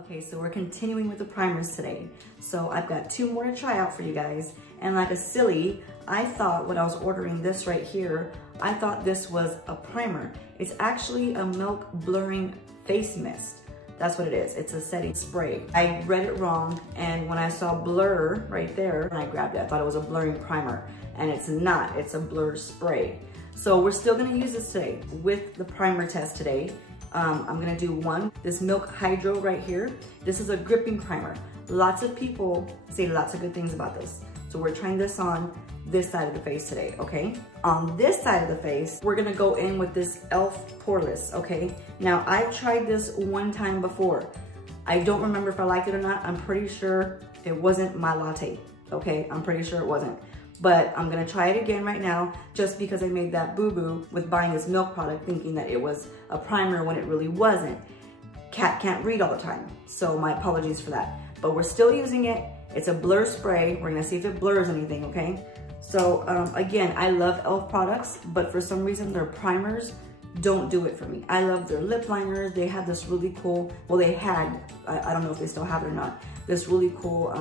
Okay, so we're continuing with the primers today. So I've got 2 more to try out for you guys. And like a silly, I thought when I was ordering this right here, I thought this was a primer. It's actually a milk blurring face mist. That's what it is. It's a setting spray. I read it wrong, and when I saw blur right there, and I grabbed it, I thought it was a blurring primer. And it's not, it's a blur spray. So we're still gonna use this today with the primer test today. I'm gonna do one, this Milk Hydro right here. This is a gripping primer. Lots of people say lots of good things about this. So we're trying this on this side of the face today, okay? On this side of the face, we're gonna go in with this e.l.f. Poreless, okay? Now, I've tried this one time before. I don't remember if I liked it or not. I'm pretty sure it wasn't my latte, okay? I'm pretty sure it wasn't. But I'm gonna try it again right now just because I made that boo-boo with buying this milk product thinking that it was a primer when it really wasn't. Cat can't read all the time, so my apologies for that. But we're still using it. It's a blur spray. We're gonna see if it blurs anything, okay? So again, I love e.l.f. products, but for some reason their primers don't do it for me. I love their lip liners. They had this really cool, well they had, I don't know if they still have it or not, this really cool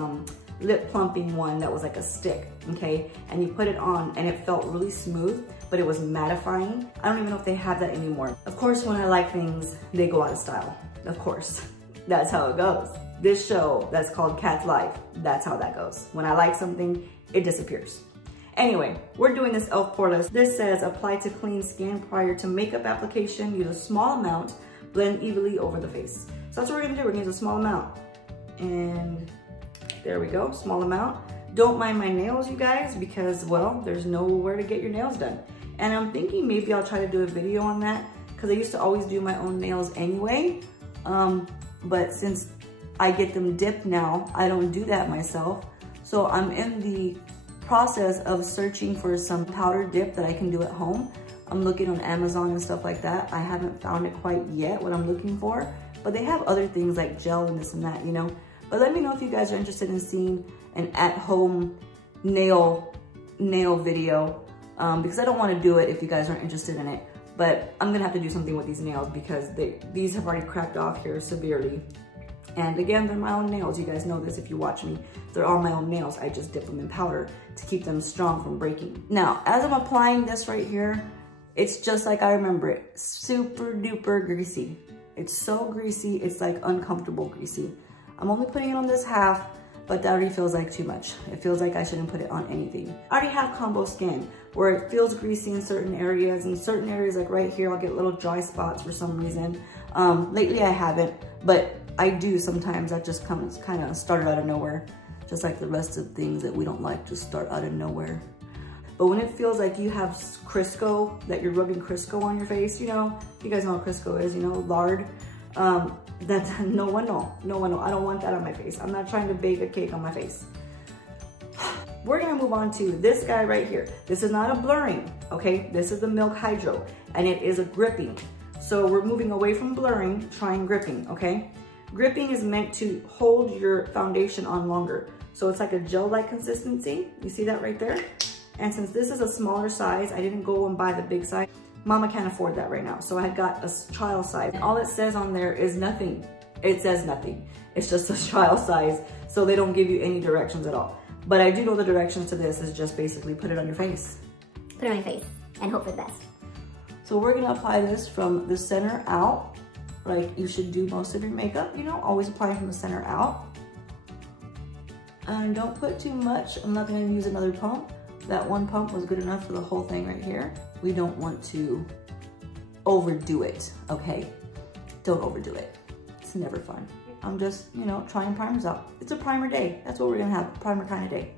lip plumping one that was like a stick, okay? And you put it on and it felt really smooth, but it was mattifying. I don't even know if they have that anymore. Of course, when I like things, they go out of style. Of course, that's how it goes. This show that's called Cat's Life, that's how that goes. When I like something, it disappears. Anyway, we're doing this e.l.f. Poreless. This says apply to clean skin prior to makeup application. Use a small amount, blend evenly over the face. So that's what we're gonna do. We're gonna use a small amount. And there we go, small amount. Don't mind my nails, you guys, because, well, there's nowhere to get your nails done. And I'm thinking maybe I'll try to do a video on that because I used to always do my own nails anyway. But since I get them dipped now, I don't do that myself. So I'm in the process of searching for some powder dip that I can do at home. I'm looking on Amazon and stuff like that. I haven't found it quite yet, what I'm looking for, but they have other things like gel and this and that, you know? But let me know if you guys are interested in seeing an at-home nail video, because I don't want to do it if you guys aren't interested in it. But I'm gonna have to do something with these nails because these have already cracked off here severely. And again, they're my own nails. You guys know this if you watch me. They're all my own nails. I just dip them in powder to keep them strong from breaking. Now, as I'm applying this right here, it's just like I remember it. Super duper greasy. It's so greasy, it's like uncomfortable greasy. I'm only putting it on this half, but that already feels like too much. It feels like I shouldn't put it on anything. I already have combo skin where it feels greasy in certain areas. In certain areas, like right here, I'll get little dry spots for some reason. Lately I haven't, but I do sometimes. That just kind of started out of nowhere. Just like the rest of things that we don't like just start out of nowhere. But when it feels like you have Crisco, that you're rubbing Crisco on your face, you know, you guys know what Crisco is, you know, lard. That's no one know. I don't want that on my face. I'm not trying to bake a cake on my face. We're gonna move on to this guy right here. This is not a blurring, okay? This is the Milk Hydro, and it is a gripping. So we're moving away from blurring, trying gripping, okay? Gripping is meant to hold your foundation on longer. So it's like a gel-like consistency. You see that right there? And since this is a smaller size, I didn't go and buy the big size. Mama can't afford that right now. So I got a trial size. And all it says on there is nothing. It says nothing. It's just a trial size. So they don't give you any directions at all. But I do know the directions to this is just basically put it on your face. Put it on your face and hope for the best. So we're gonna apply this from the center out, like you should do most of your makeup, you know, always apply from the center out. And don't put too much. I'm not gonna use another pump. That one pump was good enough for the whole thing right here. We don't want to overdo it, okay? Don't overdo it. It's never fun. I'm just, you know, trying primers out. It's a primer day. That's what we're gonna have, a primer kind of day.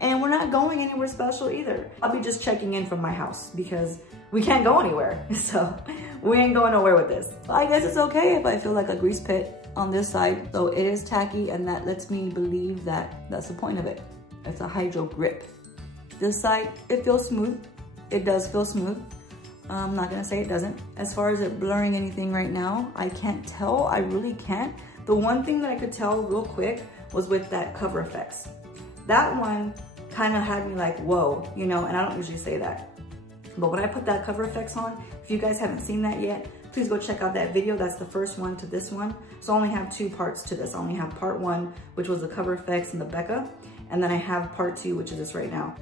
And we're not going anywhere special either. I'll be just checking in from my house because we can't go anywhere. So we ain't going nowhere with this. But I guess it's okay if I feel like a grease pit on this side. So it is tacky, and that lets me believe that that's the point of it. It's a hydro grip. This side, it feels smooth. It does feel smooth. I'm not gonna say it doesn't. As far as it blurring anything right now, I can't tell, I really can't. The one thing that I could tell real quick was with that Cover FX. That one kind of had me like, whoa, you know, and I don't usually say that. But when I put that Cover FX on, if you guys haven't seen that yet, please go check out that video. That's the first one to this one. So I only have 2 parts to this. I only have part 1, which was the cover effects and the Becca. And then I have part 2, which is this right now.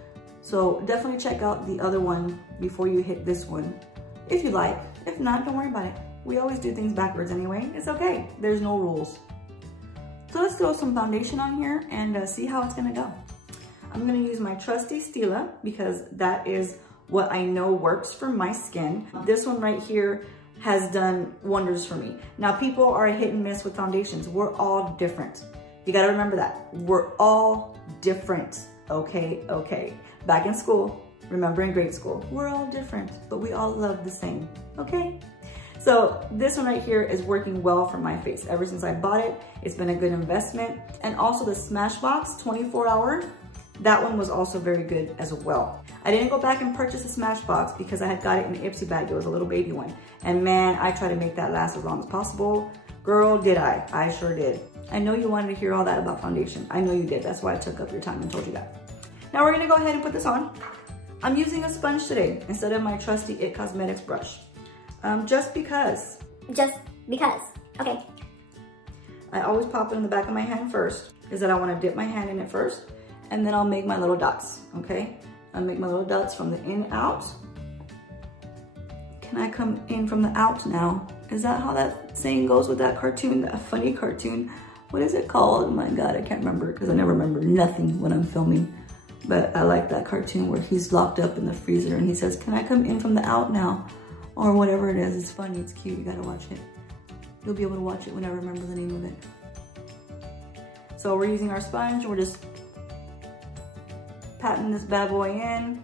So definitely check out the other one before you hit this one, if you like. If not, don't worry about it. We always do things backwards anyway. It's okay. There's no rules. So let's throw some foundation on here and see how it's gonna go. I'm gonna use my trusty Stila because that is what I know works for my skin. This one right here has done wonders for me. Now people are hit and miss with foundations. We're all different. You gotta remember that. We're all different, okay? Okay. Back in school, remember in grade school, we're all different, but we all love the same, okay? So this one right here is working well for my face. Ever since I bought it, it's been a good investment. And also the Smashbox 24-hour, that one was also very good as well. I didn't go back and purchase a Smashbox because I had got it in the Ipsy bag. It was a little baby one. And man, I try to make that last as long as possible. Girl, did I. I sure did. I know you wanted to hear all that about foundation. I know you did. That's why I took up your time and told you that. Now we're gonna go ahead and put this on. I'm using a sponge today instead of my trusty It Cosmetics brush. Just because. Just because. Okay. I always pop it in the back of my hand first, is that I wanna dip my hand in it first, and then I'll make my little dots, okay? I'll make my little dots from the in out. Can I come in from the out now? Is that how that saying goes with that cartoon, that funny cartoon? What is it called? Oh my God, I can't remember because I never remember nothing when I'm filming. But I like that cartoon where he's locked up in the freezer and he says, can I come in from the out now? Or whatever it is. It's funny, it's cute, you gotta watch it. You'll be able to watch it when I remember the name of it. So we're using our sponge, we're just patting this bad boy in.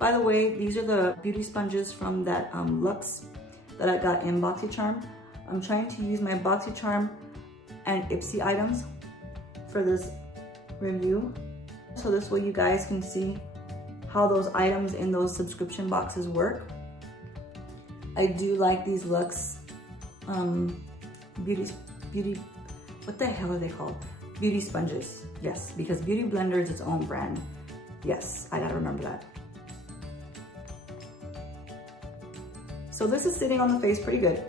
By the way, these are the beauty sponges from that Luxe that I got in BoxyCharm. I'm trying to use my BoxyCharm and Ipsy items for this review. So this way you guys can see how those items in those subscription boxes work. I do like these Luxe beauty, what the hell are they called? Beauty sponges, yes, because Beauty Blender is its own brand. Yes, I gotta remember that. So this is sitting on the face pretty good.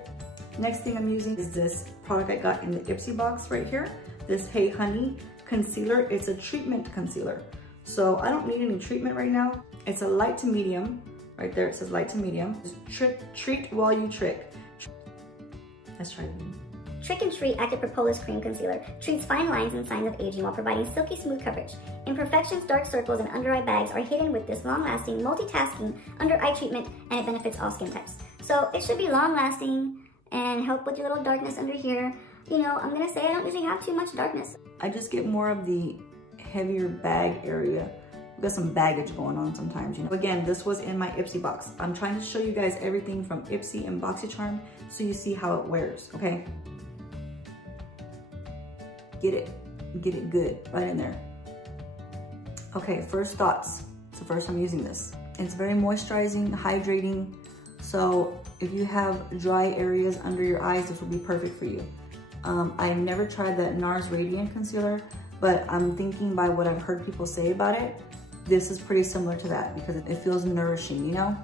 Next thing I'm using is this product I got in the Ipsy box right here. This Hey Honey concealer. It's a treatment concealer. So I don't need any treatment right now. It's a light to medium. Right there it says light to medium. Just treat while you trick. Let's try it again. Trick and Treat Active Poreless Cream Concealer treats fine lines and signs of aging while providing silky smooth coverage. Imperfections, dark circles, and under eye bags are hidden with this long-lasting, multitasking under eye treatment, and it benefits all skin types. So it should be long-lasting and help with your little darkness under here. You know, I'm gonna say I don't usually have too much darkness. I just get more of the heavier bag area. We've got some baggage going on sometimes, you know. Again, this was in my Ipsy box. I'm trying to show you guys everything from Ipsy and BoxyCharm so you see how it wears, okay? Get it good, right in there. Okay, first thoughts. It's the first time using this. It's very moisturizing, hydrating. So if you have dry areas under your eyes, this will be perfect for you. I've never tried that NARS Radiant Concealer, but I'm thinking by what I've heard people say about it, this is pretty similar to that because it feels nourishing, you know?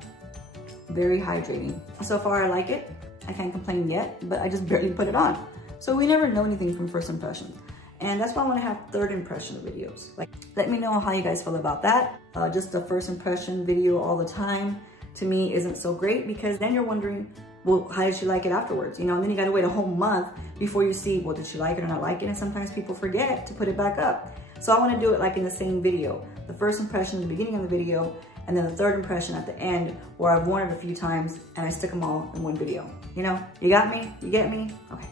Very hydrating. So far, I like it. I can't complain yet, but I just barely put it on. So we never know anything from first impressions. And that's why I want to have third impression videos. Like, let me know how you guys feel about that. Just the first impression video all the time to me isn't so great because then you're wondering, well, how did she like it afterwards? You know, and then you gotta wait a whole month before you see, well, did she like it or not like it? And sometimes people forget to put it back up. So I wanna do it like in the same video. The first impression at the beginning of the video, and then the third impression at the end where I've worn it a few times and I stick them all in one video. You know, you got me? You get me? Okay.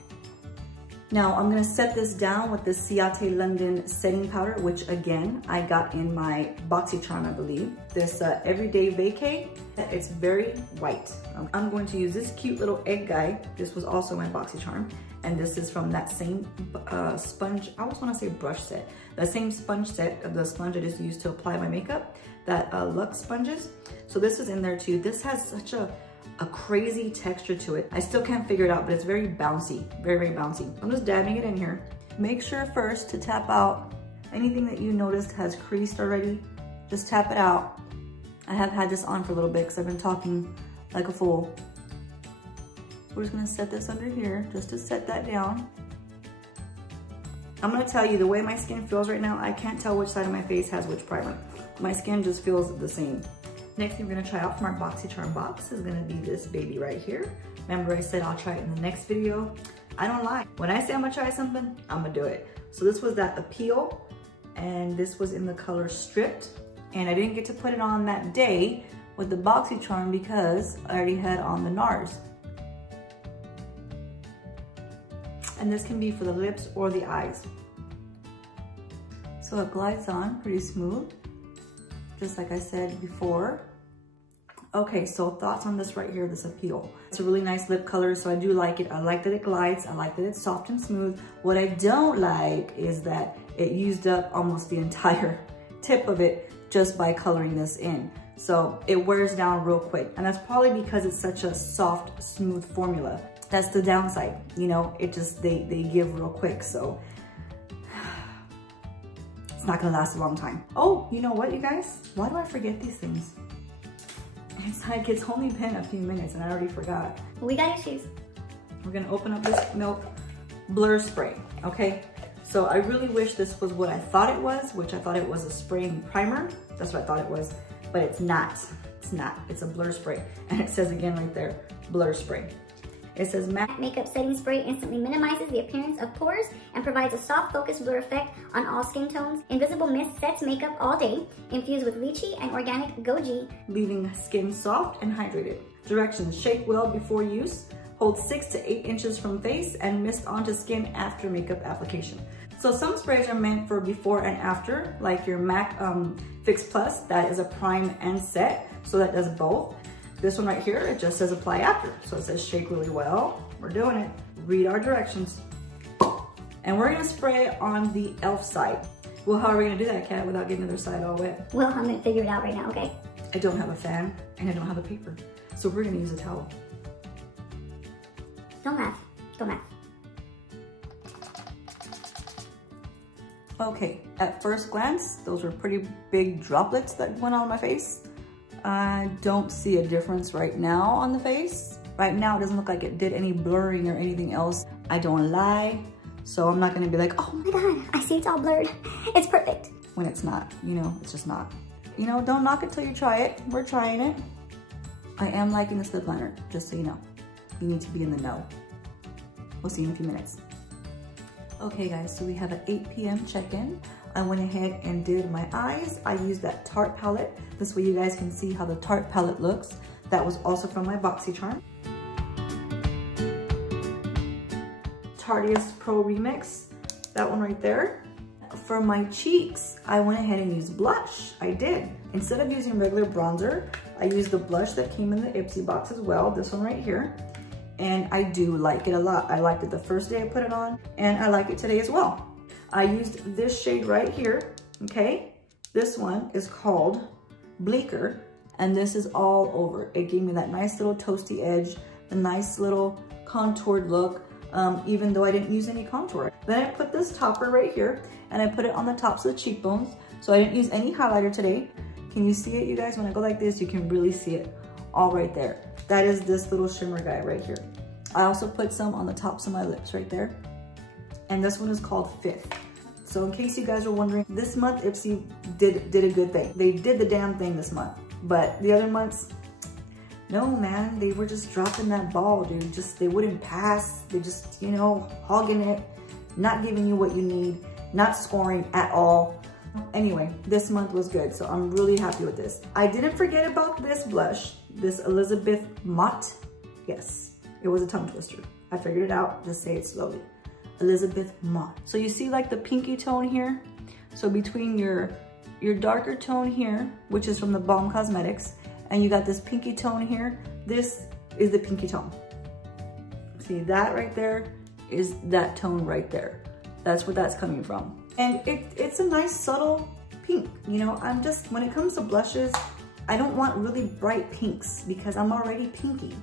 Now I'm gonna set this down with this Ciate London setting powder, which again, I got in my BoxyCharm, I believe. This Everyday Vacay, it's very white. I'm going to use this cute little egg guy. This was also in BoxyCharm. And this is from that same sponge, I always wanna say brush set. That same sponge set of the sponge I just used to apply my makeup, that Luxe sponges. So this is in there too. This has such a crazy texture to it. I still can't figure it out, but it's very bouncy, very, very bouncy. I'm just dabbing it in here. Make sure first to tap out anything that you noticed has creased already. Just tap it out I have had this on for a little bit because I've been talking like a fool. We're just gonna set this under here just to set that down. I'm gonna tell you the way my skin feels right now, I can't tell which side of my face has which primer. My skin just feels the same. Next thing we're gonna try out from our BoxyCharm box is gonna be this baby right here. Remember I said I'll try it in the next video? I don't lie. When I say I'm gonna try something, I'm gonna do it. So this was that Appeal, and this was in the color Stripped. And I didn't get to put it on that day with the BoxyCharm because I already had on the NARS. And this can be for the lips or the eyes. So it glides on pretty smooth, just like I said before. Okay, so thoughts on this right here, this Appeal. It's a really nice lip color, so I do like it. I like that it glides. I like that it's soft and smooth. What I don't like is that it used up almost the entire tip of it just by coloring this in. So it wears down real quick. And that's probably because it's such a soft, smooth formula. That's the downside, you know, it just, they give real quick. So it's not gonna last a long time. Oh, you know what, you guys? Why do I forget these things? It's like it's only been a few minutes and I already forgot. We got issues. We're gonna open up this Milk Blur Spray, okay? So I really wish this was what I thought it was, which I thought it was a spraying primer. That's what I thought it was, but it's not. It's not, it's a blur spray. And it says again right there, blur spray. It says matte Makeup setting spray instantly minimizes the appearance of pores and provides a soft focus blur effect on all skin tones. Invisible mist sets makeup all day, infused with lychee and organic goji, leaving skin soft and hydrated. Directions: shake well before use, hold 6 to 8 inches from face, and mist onto skin after makeup application. So some sprays are meant for before and after, like your MAC Fix Plus, that is a prime and set, so that does both. This one right here, it just says apply after. So it says shake really well. We're doing it. Read our directions. And we're gonna spray on the e.l.f. side. Well, how are we gonna do that, Kat, without getting the other side all wet? Well, I'm gonna figure it out right now, okay? I don't have a fan and I don't have a paper. So we're gonna use a towel. Don't laugh, don't laugh. Okay, at first glance, those were pretty big droplets that went on my face. I don't see a difference right now on the face. Right now, it doesn't look like it did any blurring or anything else. I don't lie, so I'm not gonna be like, oh my God, I see it's all blurred. It's perfect. When it's not, you know, it's just not. You know, don't knock it till you try it. We're trying it. I am liking this lip liner, just so you know. You need to be in the know. We'll see you in a few minutes. Okay guys, so we have an 8 p.m. check-in. I went ahead and did my eyes. I used that Tarte palette. This way you guys can see how the Tarte palette looks. That was also from my BoxyCharm. Tarteist Pro Remix, that one right there. For my cheeks, I went ahead and used blush. I did. Instead of using regular bronzer, I used the blush that came in the Ipsy Box as well, this one right here. And I do like it a lot. I liked it the first day I put it on, and I like it today as well. I used this shade right here, okay? This one is called Bleaker, and this is all over. It gave me that nice little toasty edge, a nice little contoured look, even though I didn't use any contour. Then I put this topper right here, and I put it on the tops of the cheekbones, so I didn't use any highlighter today. Can you see it, you guys? When I go like this, you can really see it all right there. That is this little shimmer guy right here. I also put some on the tops of my lips right there. And this one is called Fifth. So in case you guys are wondering, this month Ipsy did a good thing. They did the damn thing this month. But the other months, no man, they were just dropping that ball, dude. They wouldn't pass. They just, you know, hogging it, not giving you what you need, not scoring at all. Anyway, this month was good, so I'm really happy with this. I didn't forget about this blush, this Elizabeth Mott. Yes, it was a tongue twister. I figured it out, just say it slowly. Elizabeth Mott. So you see like the pinky tone here? So between your darker tone here, which is from the Balm Cosmetics, and you got this pinky tone here, this is the pinky tone. See that right there is that tone right there. That's where that's coming from. And it's a nice subtle pink. You know, when it comes to blushes, I don't want really bright pinks because I'm already pinky.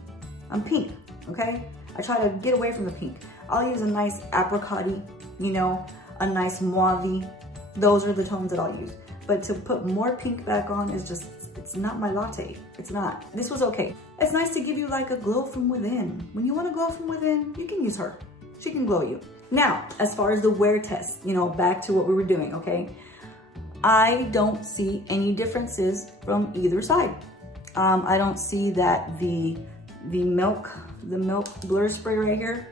I'm pink, okay? I try to get away from the pink. I'll use a nice apricot-y, you know, a nice mauve-y. Those are the tones that I'll use. But to put more pink back on is just, It's not my latte. It's not. This was okay. It's nice to give you like a glow from within. When you want to glow from within, you can use her. She can glow you. Now, as far as the wear test, you know, back to what we were doing, okay? I don't see any differences from either side. I don't see that the milk blur spray right here,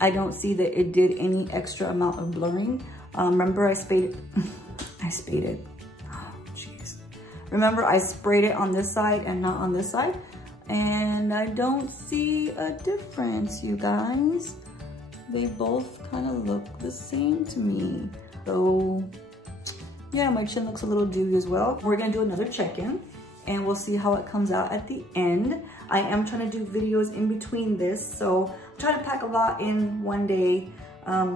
I don't see that it did any extra amount of blurring. Remember I sprayed it. Oh, jeez. Remember I sprayed it on this side and not on this side? And I don't see a difference, you guys. They both kind of look the same to me. So yeah, my chin looks a little dewy as well. We're gonna do another check-in and we'll see how it comes out at the end. I am trying to do videos in between this, so I'm trying to pack a lot in one day,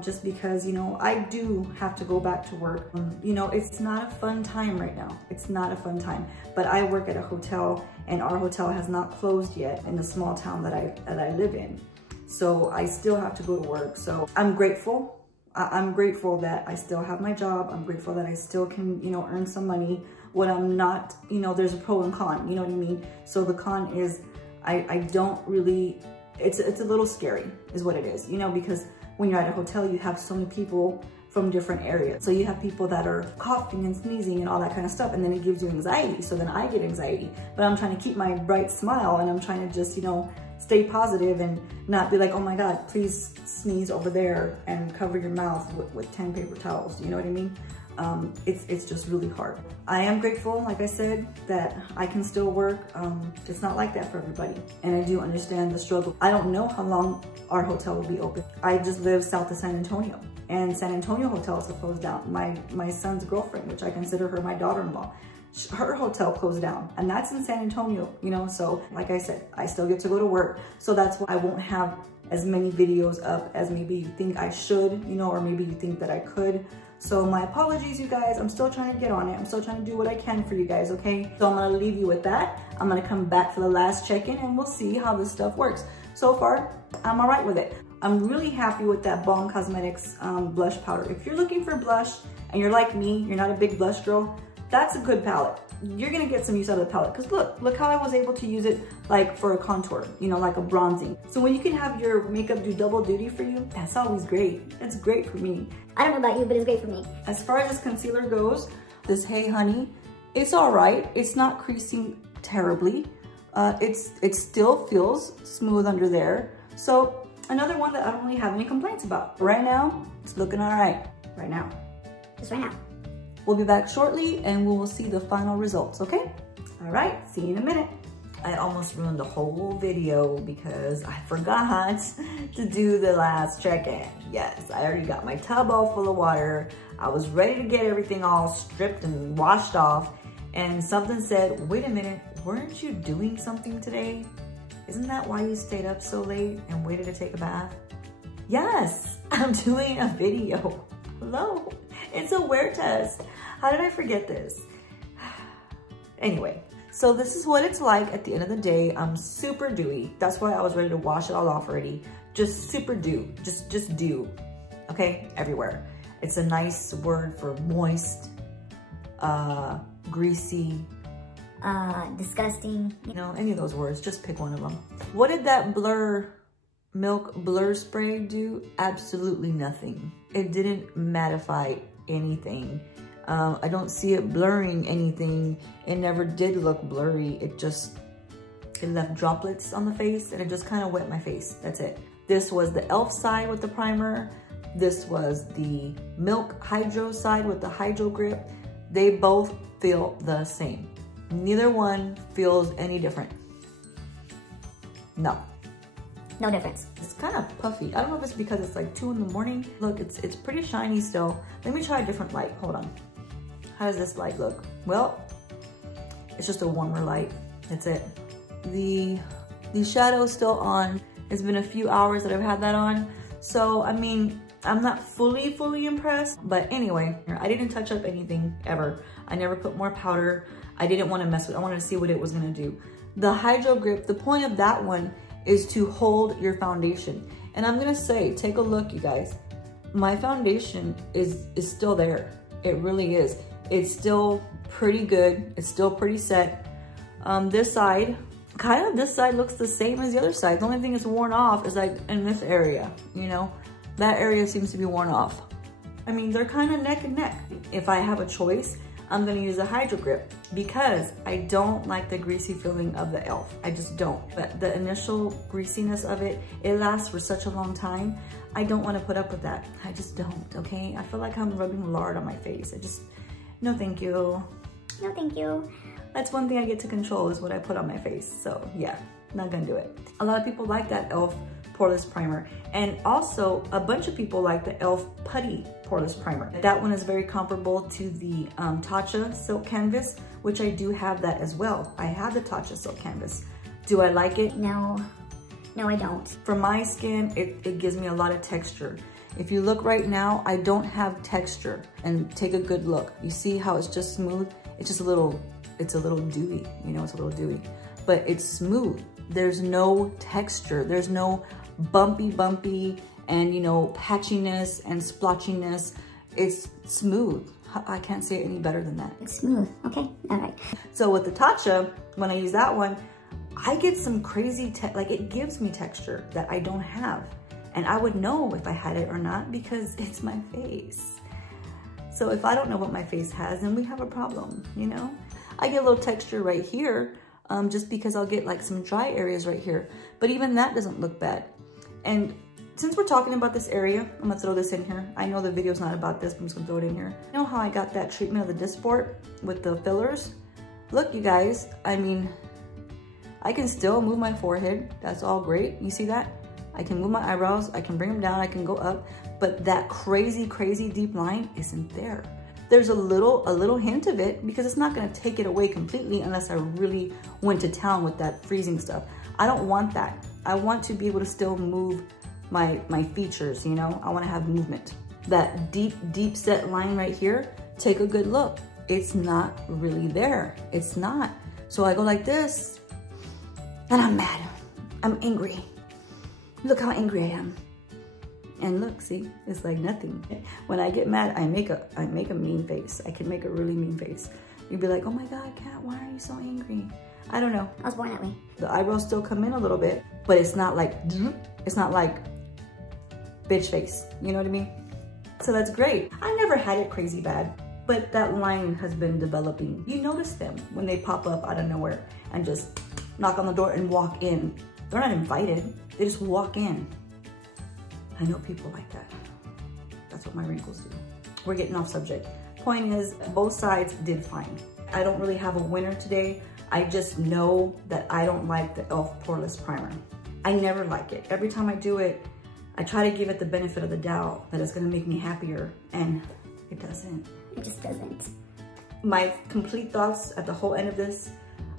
just because, you know, I do have to go back to work. You know, it's not a fun time right now. It's not a fun time, but I work at a hotel and our hotel has not closed yet in the small town that I live in. So I still have to go to work. So I'm grateful. I'm grateful that I still have my job. I'm grateful that I still can, you know, earn some money. What I'm not, you know, there's a pro and con, you know what I mean? So the con is I don't really, it's a little scary is what it is, you know, because when you're at a hotel, you have so many people from different areas. So you have people that are coughing and sneezing and all that kind of stuff, and then it gives you anxiety. So then I get anxiety, but I'm trying to keep my bright smile and I'm trying to just, you know, stay positive and not be like, oh my God, please sneeze over there and cover your mouth with 10 paper towels. You know what I mean? It's just really hard. I am grateful, like I said, that I can still work. It's not like that for everybody. And I do understand the struggle. I don't know how long our hotel will be open. I just live south of San Antonio, and San Antonio hotels have closed down. My son's girlfriend, which I consider her my daughter-in-law, her hotel closed down, and that's in San Antonio, you know? So like I said, I still get to go to work. So that's why I won't have as many videos up as maybe you think I should, you know, or maybe you think that I could. So my apologies, you guys. I'm still trying to get on it. I'm still trying to do what I can for you guys, okay? So I'm gonna leave you with that. I'm gonna come back for the last check-in and we'll see how this stuff works. So far, I'm all right with it. I'm really happy with that Balm Cosmetics blush powder. If you're looking for blush and you're like me, you're not a big blush girl, that's a good palette. You're gonna get some use out of the palette, because look how I was able to use it like for a contour, you know, like a bronzing. So when you can have your makeup do double duty for you, that's always great. It's great for me. I don't know about you, but it's great for me. As far as this concealer goes, this Hey Honey, it's all right. It's not creasing terribly. It still feels smooth under there. So another one that I don't really have any complaints about. Right now, it's looking all right. Right now. Just right now. We'll be back shortly and we will see the final results, okay? All right, see you in a minute. I almost ruined the whole video because I forgot to do the last check-in. Yes, I already got my tub all full of water. I was ready to get everything all stripped and washed off, and something said, wait a minute, weren't you doing something today? Isn't that why you stayed up so late and waited to take a bath? Yes, I'm doing a video. Hello, it's a wear test. How did I forget this? Anyway, so this is what it's like at the end of the day. I'm super dewy. That's why I was ready to wash it all off already. Just super dew, just dew, okay, everywhere. It's a nice word for moist, greasy, disgusting. You know, any of those words, just pick one of them. What did that milk blur spray do? Absolutely nothing. It didn't mattify anything. I don't see it blurring anything. It never did look blurry. It left droplets on the face and it just kind of wet my face. That's it. This was the e.l.f. side with the primer. This was the Milk Hydro side with the Hydro Grip. They both feel the same. Neither one feels any different. No. No difference. It's kind of puffy. I don't know if it's because it's like 2 in the morning. Look, it's pretty shiny still. Let me try a different light. Hold on. How does this light look? Well, it's just a warmer light. That's it. The shadow is still on. It's been a few hours that I've had that on. So, I mean, I'm not fully impressed. But anyway, I didn't touch up anything ever. I never put more powder. I didn't want to mess with it. I wanted to see what it was going to do. The Hydro Grip, the point of that one is to hold your foundation. And I'm going to say, take a look, you guys. My foundation is still there. It really is. It's still pretty good. It's still pretty set. This side, this side looks the same as the other side. The only thing that's worn off is like in this area, you know, that area seems to be worn off. I mean, they're kind of neck and neck. If I have a choice, I'm gonna use a Hydro Grip because I don't like the greasy feeling of the e.l.f. I just don't. But the initial greasiness of it, it lasts for such a long time. I don't wanna put up with that. I just don't, okay? I feel like I'm rubbing lard on my face. No thank you. No thank you. That's one thing I get to control is what I put on my face. So yeah, not gonna do it. A lot of people like that e.l.f. Poreless Primer. And also a bunch of people like the e.l.f. Putty Poreless Primer. That one is very comparable to the Tatcha Silk Canvas, which I do have that as well. I have the Tatcha Silk Canvas. Do I like it? No, I don't. For my skin, it gives me a lot of texture. If you look right now, I don't have texture. And take a good look. You see how it's just smooth? It's just it's a little dewy, you know, it's a little dewy. But it's smooth. There's no texture. There's no bumpy and, you know, patchiness and splotchiness. It's smooth. I can't say it any better than that. It's smooth, okay, all right. So with the Tatcha, when I use that one, I get some crazy, like it gives me texture that I don't have. And I would know if I had it or not because it's my face. So if I don't know what my face has, then we have a problem, you know? I get a little texture right here just because I'll get like some dry areas right here. But even that doesn't look bad. And since we're talking about this area, I'm gonna throw this in here. I know the video's not about this, but I'm just gonna throw it in here. You know how I got that treatment of the Dysport with the fillers? Look, you guys, I mean, I can still move my forehead. That's all great. You see that? I can move my eyebrows. I can bring them down. I can go up. But that crazy, crazy deep line isn't there. There's a little hint of it because it's not gonna take it away completely unless I really went to town with that freezing stuff. I don't want that. I want to be able to still move my features, you know? I wanna have movement. That deep set line right here, take a good look. It's not really there. It's not. So I go like this and I'm mad. I'm angry. Look how angry I am. And look, see, it's like nothing. When I get mad, I make a mean face. I can make a really mean face. You'd be like, oh my God, Kat, why are you so angry? I don't know. I was born that way. The eyebrows still come in a little bit, but it's not like bitch face. You know what I mean? So that's great. I never had it crazy bad, but that line has been developing. You notice them when they pop up out of nowhere and just knock on the door and walk in. They're not invited. They just walk in. I know people like that. That's what my wrinkles do. We're getting off subject. Point is, both sides did fine. I don't really have a winner today. I just know that I don't like the e.l.f. Poreless Primer. I never like it. Every time I do it, I try to give it the benefit of the doubt that it's gonna make me happier, and it doesn't. It just doesn't. My complete thoughts at the whole end of this,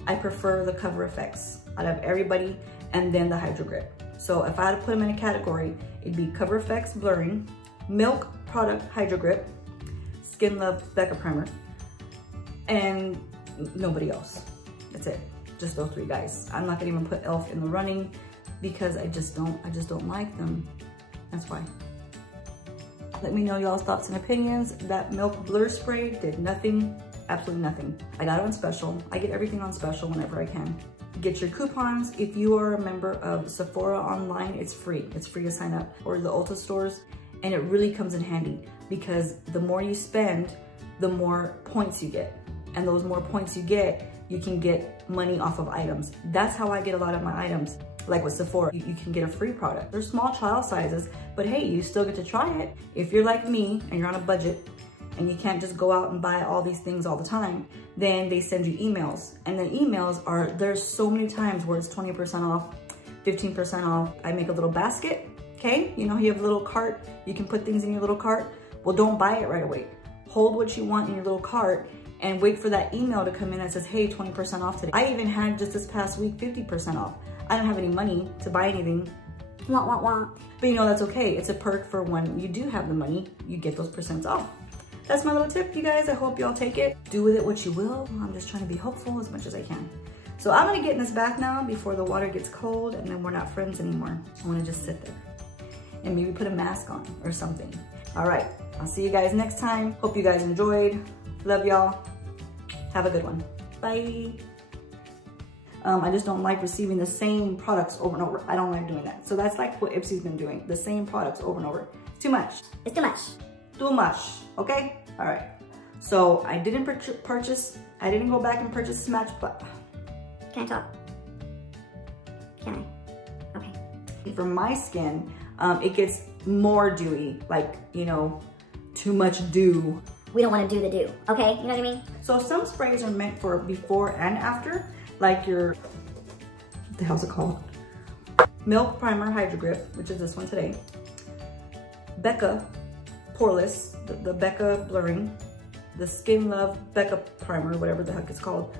I prefer the Cover FX out of everybody, and then the Hydro Grip. So if I had to put them in a category, it'd be Cover FX Blurring, Milk Product Hydro Grip, Skin Love Becca Primer, and nobody else. That's it, just those three guys. I'm not gonna even put e.l.f. in the running because I just don't like them. That's why. Let me know y'all's thoughts and opinions. That Milk Blur Spray did nothing, absolutely nothing. I got it on special. I get everything on special whenever I can. Get your coupons. If you are a member of Sephora online, it's free. It's free to sign up, or the Ulta stores. And it really comes in handy because the more you spend, the more points you get. And those more points you get, you can get money off of items. That's how I get a lot of my items. Like with Sephora, you can get a free product. They're small trial sizes, but hey, you still get to try it. If you're like me and you're on a budget and you can't just go out and buy all these things all the time, then they send you emails. And the emails are, there's so many times where it's 20% off, 15% off. I make a little basket, okay? You know, you have a little cart, you can put things in your little cart. Well, don't buy it right away. Hold what you want in your little cart and wait for that email to come in that says, hey, 20% off today. I even had just this past week, 50% off. I don't have any money to buy anything. Wah, wah, wah. But you know, that's okay. It's a perk for when you do have the money, you get those percents off. That's my little tip, you guys. I hope y'all take it. Do with it what you will. I'm just trying to be hopeful as much as I can. So I'm gonna get in this bath now before the water gets cold and then we're not friends anymore. I wanna just sit there and maybe put a mask on or something. All right, I'll see you guys next time. Hope you guys enjoyed. Love y'all. Have a good one. Bye. I just don't like receiving the same products over and over. I don't like doing that. So that's like what Ipsy's been doing, the same products over and over. It's too much. It's too much. Too much, okay? All right. So I didn't I didn't go back and purchase Smash, but. Can I talk? Can I? Okay. For my skin, it gets more dewy, like, you know, too much dew. We don't want to do the do, okay? You know what I mean? So some sprays are meant for before and after, like your, what the hell's it called? Milk Primer Hydro Grip, which is this one today. Becca Poreless, the Becca Blurring. The Skin Love Becca Primer, whatever the heck it's called.